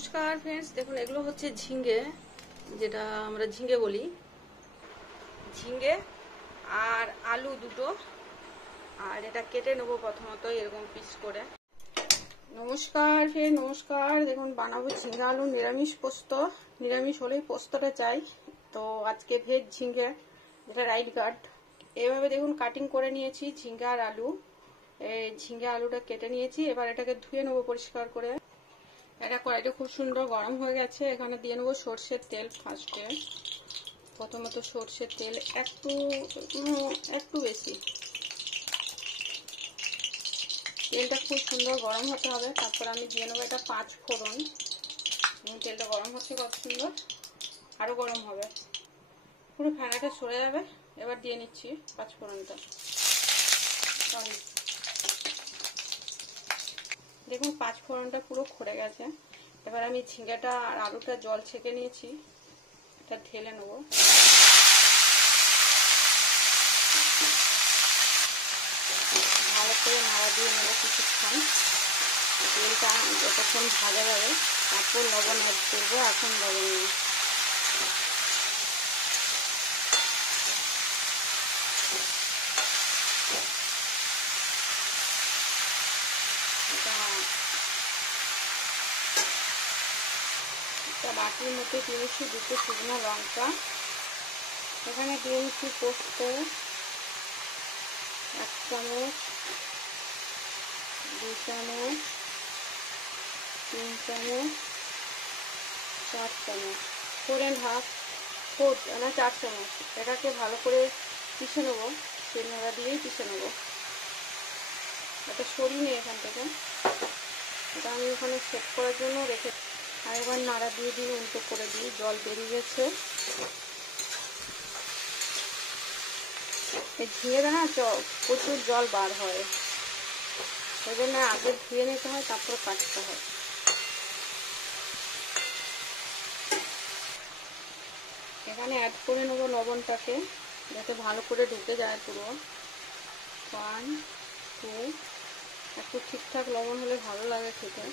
নমস্কার ফ্রেন্ডস, দেখুন এগুলো হচ্ছে ঝিঙ্গে, যেটা আমরা ঝিঙ্গে বলি। ঝিঙ্গে আর আলু দুটো, আর এটা কেটে নেবো প্রথমত এরকম পিস করে। নমস্কার ফ্রেন্ড, নমস্কার। দেখুন বানাবো ঝিঙ্গে আলু নিরামিষ পোস্ত। নিরামিষ হলেই পোস্তটা চাই, তো আজকে ভেজ ঝিঙ্গে, যেটা রাইট গার্ড। এইভাবে দেখুন কাটিং করে নিয়েছি ঝিঙ্গে আর আলু। এই ঝিঙ্গে আলুটা কেটে নিয়েছি, এবার এটাকে ধুয়ে নেবো পরিষ্কার করে। এটা কড়াইটা খুব সুন্দর গরম হয়ে গেছে, এখানে দিয়ে নেবো সর্ষের তেল। ফার্স্টে প্রথমত সর্ষের তেল একটু বেশি, তেলটা খুব সুন্দর গরম হতে হবে। তারপর আমি দিয়ে নেবো এটা 5 ফোড়ন। তেলটা গরম হচ্ছে কত সুন্দর, আরো গরম হবে, পুরো ফেনাটা সরে যাবে। এবার দিয়ে নিচ্ছি 5 ফোড়নটা। দেখুন 5 ফোড়নটা পুরো খড়ে গেছে। এবার আমি ঝিঙ্গাটা আর আলুটা জল ছেঁকে নিয়েছি, এটা ঢেলে নেবো। ভালো করে নাড়া দিয়ে নেবো কিছুক্ষণ, তেলটা যতক্ষণ ভাজা যাবে। তারপর লবণ অ্যাড করবো, এখন লবণ নেই। একটা বাটির মধ্যে দিয়েছি দুটো শুকনো লঙ্কা। এখানে দিয়ে নিচ্ছি পোস্ত 1 চামচ, 2 চামচ, 3 চামচ, 4 চামচ, 4 চামচ। এটাকে ভালো করে পিষে নেবো, শিলনোড়া দিয়েই পিষে নেবো। এটা সরিয়ে নিই এখান থেকে। এটা আমি ওখানে সেট করার জন্য রেখে, আর একবার নাড়া দিয়ে দিয়ে উল্টো করে দিই। জল বেরিয়ে গেছে। এই ঝিঙেটা না প্রচুর জল বার হয়, ওই জন্য আগে ধুয়ে নিতে হয়, তারপর কাটতে হয়। এখানে অ্যাড করে নেবো লবণটাকে, যাতে ভালো করে ঢুকে যায় পুরো। 1, 2, একটু ঠিকঠাক লবণ হলে ভালো লাগে খেতে।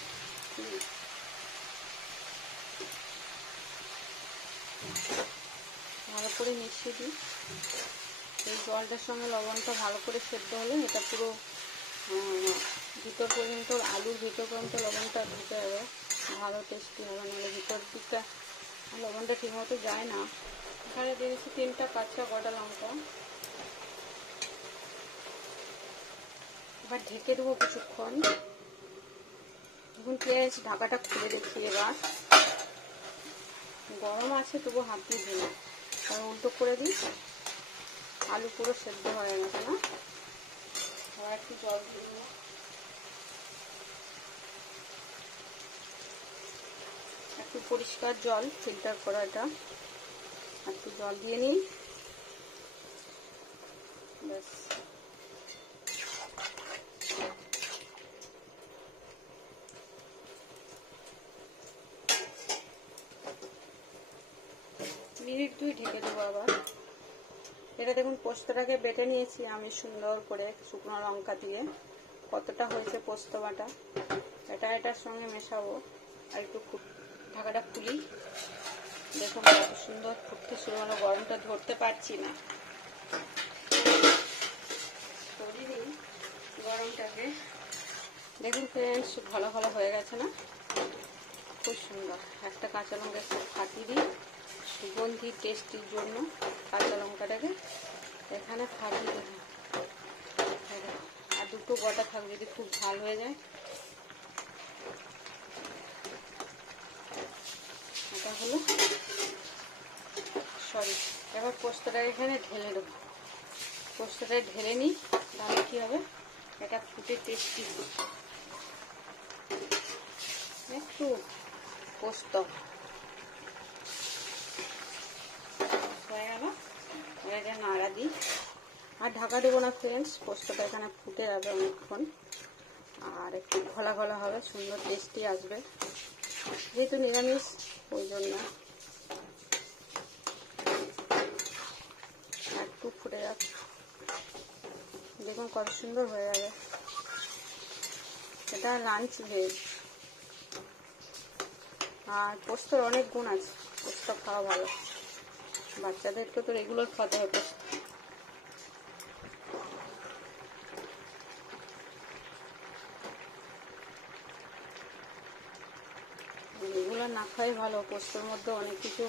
ভালো করে মিশিয়ে দিই। এই জলটার সঙ্গে লবণটা ভালো করে সেদ্ধ হলে এটা পুরো ভিতর পর্যন্ত, আলুর ভিতর পর্যন্ত লবণটা ঢুকে যাবে, ভালো টেস্টি হবে। নাহলে ভিতর দিকটা লবণটা ঠিক মতো যায় না। এখানে দিয়েছি 3টা কাঁচা গোটা লঙ্কা। এবার ঢেকে দেবো কিছুক্ষণ। এখন পেঁয়াজ ঢাকাটা খুলে দেখি। এবার গরম আছে, তবু হাত দিয়ে দিই, আর উল্টো করে দিই। আলু পুরো সেদ্ধ হয়ে গেছে না? আবার একটু জল দিয়ে দিই, একটু পরিষ্কার জল, ফিল্টার করা। এটা একটু জল দিয়ে নিই, ব্যাস। মিনিট 2 ঢেকে দেবো আবার। এটা দেখুন পোস্তটাকে বেটে নিয়েছি আমি সুন্দর করে শুকনো লঙ্কা দিয়ে। কতটা হয়েছে পোস্ত বাটা, এটার সঙ্গে মেশাবো। আর একটু ঢাকাটা খুলি। দেখুন কত সুন্দর ফুটতে শুরু হলো। গরমটা ধরতে পারছি না, সরিয়ে গরমটাকে। দেখুন ফ্রেন্ডস, ভালো ভালো হয়ে গেছে না? খুব সুন্দর। একটা কাঁচা লঙ্কা একটু ফাটিয়ে দিই সুগন্ধি টেস্টির জন্য। কাঁচা লঙ্কাটাকে এখানে ফাটিয়ে দিই, আর দুটো গোটা থাকবে, যদি খুব ঝাল হয়ে যায়। এটা হলো এবার পোস্তটা এখানে ঢেলে দেবো। পোস্তটা ঢেলে নিই, তাহলে কি হবে, এটা ফুটে টেস্টি। একটু পোস্ত হয়ে গেল, এটা নাড়া দিই। আর ঢাকা দেবো না ফ্রেন্ডস, পোস্তটা এখানে ফুটে যাবে অনেকক্ষণ, আর একটু ঘোলা ঘোলা হবে, সুন্দর টেস্টি আসবে। যেহেতু নিরামিষ, ওই জন্য একটু ফুটে যাচ্ছে। দেখুন কত সুন্দর হয়ে যাবে। এটা লাঞ্চ ভেজ। আর পোস্তর অনেক গুণ আছে, পোস্ত খাওয়া ভালো, বাচ্চাদেরকে তো রেগুলার খাওয়াতে হয় পোস্ত। রেগুলার না খাওয়াই ভালো, পোস্তর মধ্যে অনেক কিছু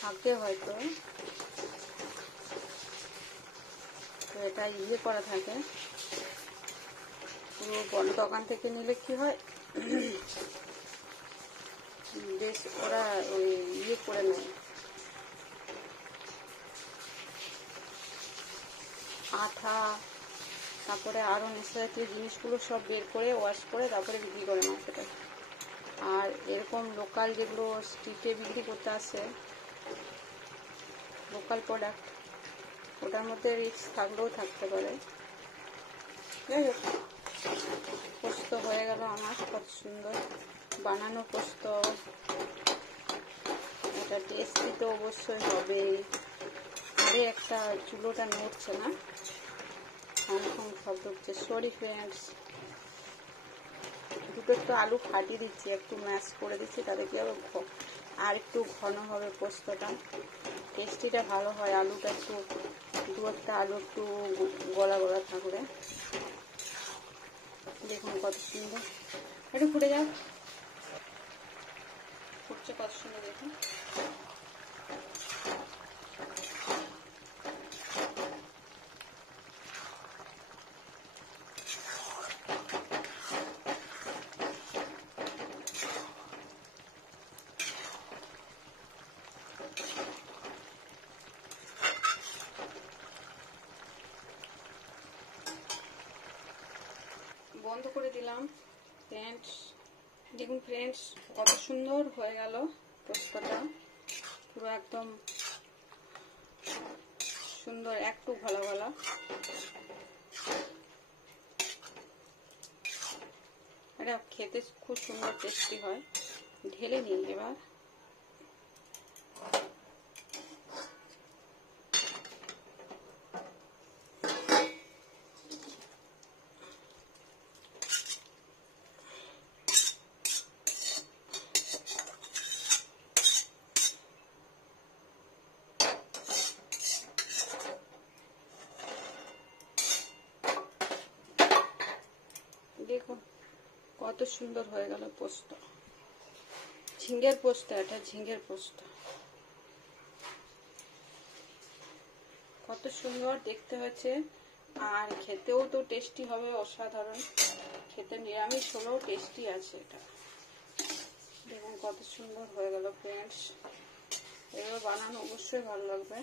থাকে হয়তো, তো এটা ইয়ে করা থাকে। পুরো বড় দোকান থেকে নিলে কি হয়, বেশ ওরা ওই ইয়ে করে নেয়, আঠা, তারপরে আরও নেশা জাতীয় জিনিসগুলো সব বের করে ওয়াশ করে তারপরে বিক্রি করে মার্কেটে। আর এরকম লোকাল যেগুলো স্ট্রিটে বিক্রি করতে আসে, লোকাল প্রোডাক্ট, ওটার মধ্যে রিস্ক থাকলেও থাকতে পারে। যাই হোক, পোস্ত হয়ে গেল আমার, কত সুন্দর বানানো পোস্ত। এটা টেস্টি তো অবশ্যই হবেই। আরে একটা চুলোটা নড়ছে না, কম শব্দ হচ্ছে, সরি ফ্রেন্ডস। দুটো একটু আলু ফাটিয়ে দিচ্ছি, একটু ম্যাশ করে দিচ্ছি, তাতে কি হবে আর একটু ঘন হবে পোস্তটা, টেস্টিটা ভালো হয়। আলুটা একটু, দু একটা আলু একটু গলা গলা থাকবে। দেখুন কত সুন্দর, একটু ফুটে যাক, ফুটছে কত সুন্দর দেখুন। বন্ধ করে দিলাম ফ্রেন্ডস। দেখুন ফ্রেন্ডস কত সুন্দর হয়ে গেল পোস্তটা, পুরো একদম সুন্দর, একটু ভালো ভালো। এটা খেতে খুব সুন্দর টেস্টি হয়। ঢেলে নিই এবার। দেখুন কত সুন্দর হয়ে গেল পোস্ত, ঝিঙ্গের পোস্ত, এটা ঝিঙ্গের পোস্ত। কত সুন্দর দেখতে হয়েছে, আর খেতেও তো টেস্টি হবে, অসাধারণ খেতে। নিরামিষ হলেও টেস্টি আছে এটা। দেখুন কত সুন্দর হয়ে গেল ফ্রেন্ডস। এগুলো বানানো অবশ্যই ভালো লাগবে।